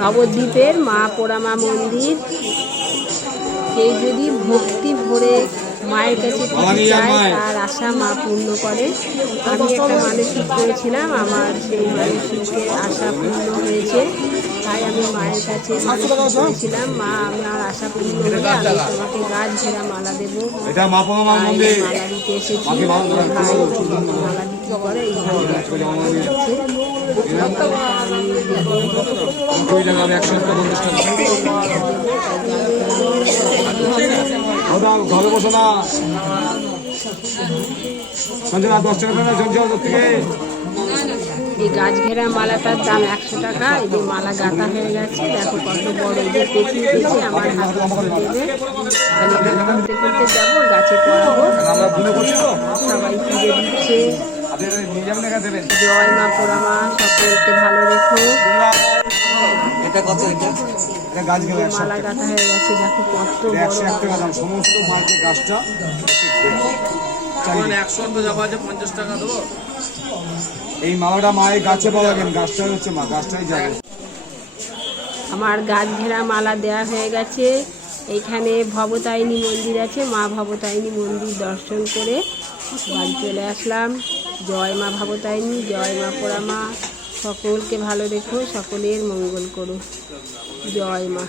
নবদ্বীপের মা পোড়ামা মন্দির। কেউ যদি ভক্তি ভরে মায়ের কাছে কিছু চায় তার আশা মা পূর্ণ করে। আমি একটা মানসিক করেছিলাম, আমার সেই মানসিকের আশা পূর্ণ হয়েছে। তাই আমি মায়ের কাছে মানসিক করেছিলাম, মা আমার আশা পূর্ণ হলে আমি তোমাকে গাছ ঘেরা মালা দেবো। মালা দিতে এসেছি, ভাই মালা বিক্রি করে এই ভাই ঘরে বসো না এই গাছ ঘেরা মালাটার দাম 100 টাকা। এই যে মালা গাঁথা হয়ে গেছে, দেখো কত বড়। এই যে পেঁচিয়ে পেঁচিয়ে আমার হাতে দেবে, আমি করতে করতে যাবো গাছে পড়াবো। সবাই পুজো দিচ্ছে। জয় মা পোড়ামা, সকলকে ভালো রেখো। মালা গাঁথা হয়ে গেছে, দেখো কত বড়। সমস্ত মায়ের গাছটা 50 টাকা দেবো। এই মালাটা মায়ের গাছে পাওয়াবেন, গাছটাই হচ্ছে মা, গাছটাই যাবে। আমার গাছ ঘেরা মালা দেয়া হয়ে গেছে। এইখানে ভবতারিণী মন্দির আছে, মা ভবতারিণী মন্দির দর্শন করে বাড়ি চলে আসলাম। জয় মা ভবতারিণী, জয় মা পোড়ামা, সকলকে ভালো রেখো, সকলের মঙ্গল করো। জয় মা।